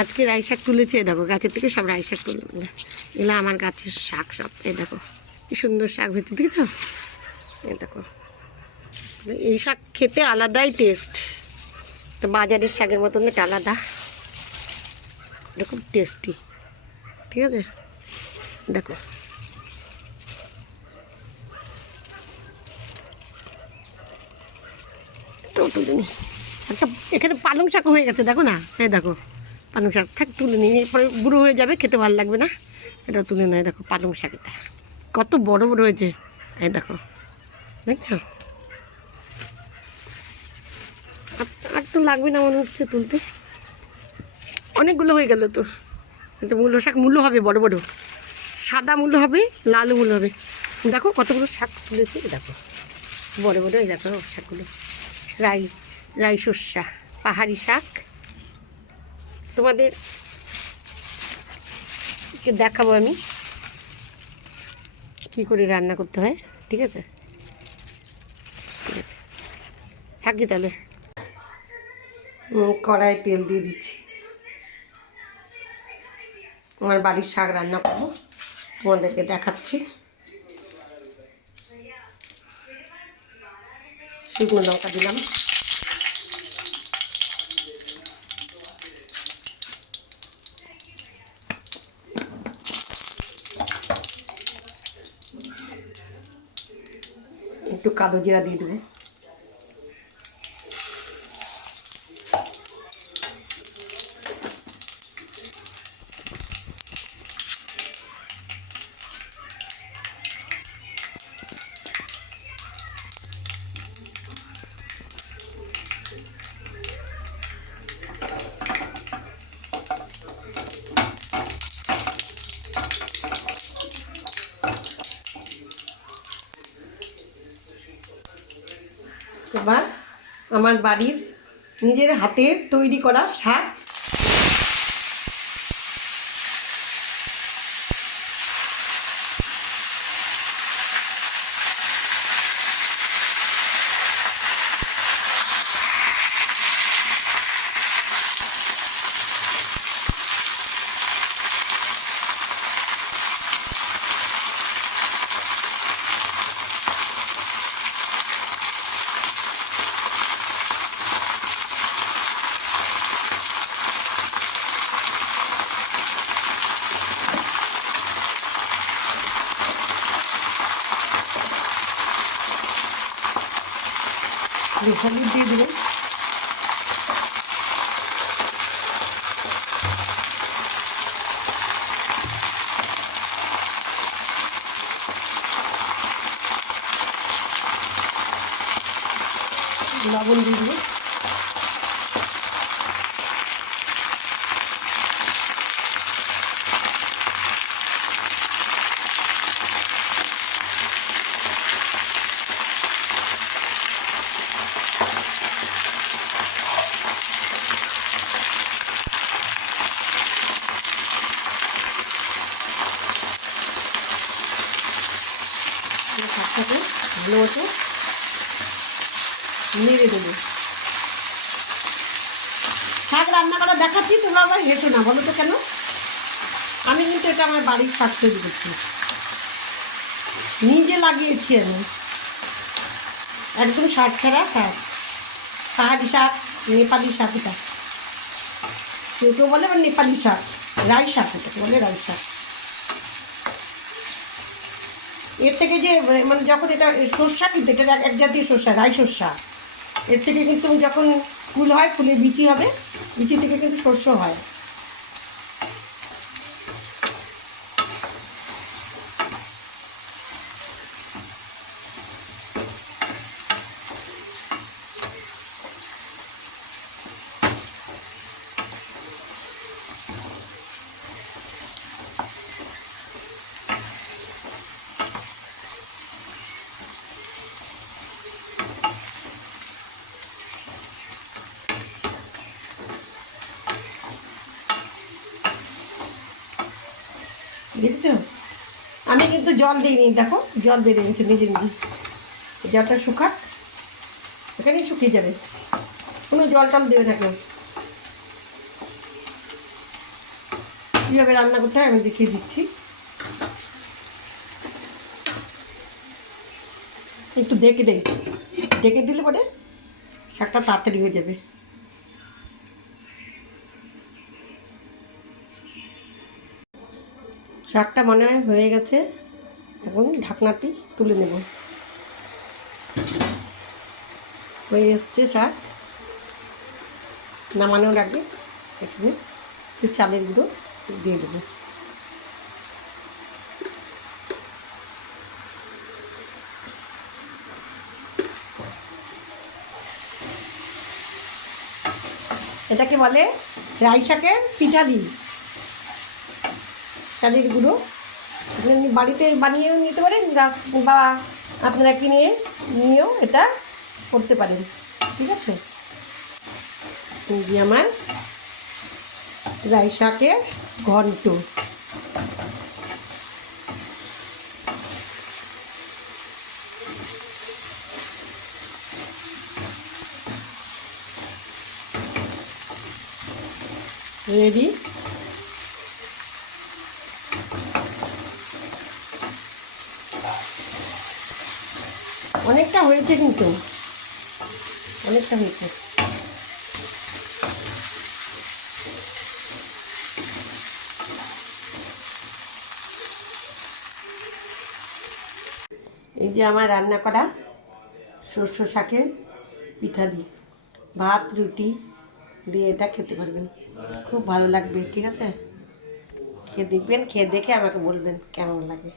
আজকে রাই শাক তুলেছে, দেখো গাছের থেকে সব রাই শাক তুলে, এগুলো আমার গাছের শাক সব। এই দেখো কি সুন্দর শাক হয়েছে, দেখেছো? এই দেখো, এই শাক খেতে আলাদাই টেস্ট, বাজারের শাকের মতন এটা আলাদা, এটা খুব টেস্টি। ঠিক আছে, দেখো তো তুলে নিই একটা। এখানে পালং শাক হয়ে গেছে, দেখো না, এই দেখো পালং শাক, থাক তুলে নিই, এরপরে বুড়ো হয়ে যাবে, খেতে ভালো লাগবে না। এটা তুলে নেয়, দেখো পালং শাক, এটা কত বড় বড় হয়েছে, এই দেখো, দেখছো? আর তো লাগবে না মনে হচ্ছে তুলতে, অনেকগুলো হয়ে গেল তো। এটা মূলো শাক, মূলো হবে বড় বড়, সাদা মূলো হবে, লাল মূলো হবে। দেখো কতগুলো শাক তুলেছে, দেখো বড় বড়, এই দেখো শাকগুলো, রাই রাই শস্যা, পাহাড়ি শাক। তোমাদের দেখাবো আমি কী করে রান্না করতে হয়, ঠিক আছে? ঠিক আছে, থাকি তাহলে। কড়াই তেল দিয়ে দিচ্ছি, আমার বাড়ির শাক রান্না করবো, তোমাদেরকে দেখাচ্ছি। শুকনো লঙ্কা দিলাম, একটু কালো জিরা দিয়ে দেবো, এবার আমার বাড়ির নিজের হাতের তৈরি করা শাক হলুদ দিয়ে দেবো, লবণ দিয়ে দেবো, শাকটাকে ভালো মতো নেড়ে দেবো। শাক রান্না করা দেখাচ্ছি, তোমরা আবার হেঁটো না, বলো তো কেন? আমি কিন্তু এটা আমার বাড়ির শাক তৈরি করছি, নিজে লাগিয়েছি আমি, একদম শাক ছাড়া শাক, পাহাড়ি শাক, নেপালি শাক, এটা কেউ কেউ বলে আবার নেপালি শাক, রাই শাক, এটাকে বলে রাই শাক। এর থেকে যে মানে যখন এটা সর্ষা, কিন্তু এটা এক জাতীয় সর্ষা, রাই সর্ষা, এর থেকে কিন্তু যখন ফুল হয়, ফুলের বিচি হবে, বিচি থেকে কিন্তু শস্য হয়। দেখছো, আমি কিন্তু জল দিইনি, দেখো জল দিয়ে দিয়েছি নিজে নিজে, জলটা শুকাক, এখানেই শুকিয়ে যাবে, কোনো জল টল দেবে না কেউ। কীভাবে রান্না করতে হয় আমি দেখিয়ে দিচ্ছি। একটু ঢেকে দিলে পরে শাকটা তাড়াতাড়ি হয়ে যাবে। শাকটা মনে হয় হয়ে গেছে, এখন ঢাকনাটি তুলে নেব। হয়ে এসছে শাক, নামানোর আগে এখানে একটু চালের গুঁড়ো দিয়ে দেবো। এটাকে বলে রাই শাকের পিঠালি। চালের গুঁড়ো আপনি বাড়িতে বানিয়েও নিতে পারেন বা আপনারা কিনে নিয়েও এটা করতে পারেন। ঠিক আছে, আমার রাই শাকের ঘন্ট। রেডি। অনেকটা হয়েছে, কিন্তু অনেকটা হয়েছে। এই যে আমার রান্না করা শস্য শাকের পিঠালি, ভাত রুটি দিয়ে এটা খেতে পারবেন, খুব ভালো লাগবে। ঠিক আছে, খেয়ে দেখবেন, খেয়ে দেখে আমাকে বলবেন কেমন লাগে।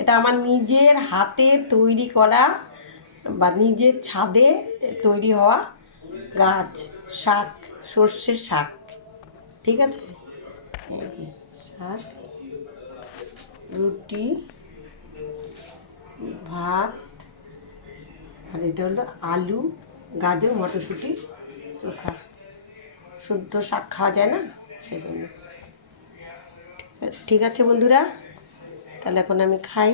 এটা আমার নিজের হাতে তৈরি করা বা নিজের ছাদে তৈরি হওয়া গাছ শাক, সর্ষের শাক। ঠিক আছে, শাক, রুটি, ভাত, আর এটা হলো আলু, গাজর, মটরশুঁটি, চোখা। শুদ্ধ শাক খাওয়া যায় না, সেজন্য। ঠিক আছে বন্ধুরা, তাহলে এখন আমি খাই।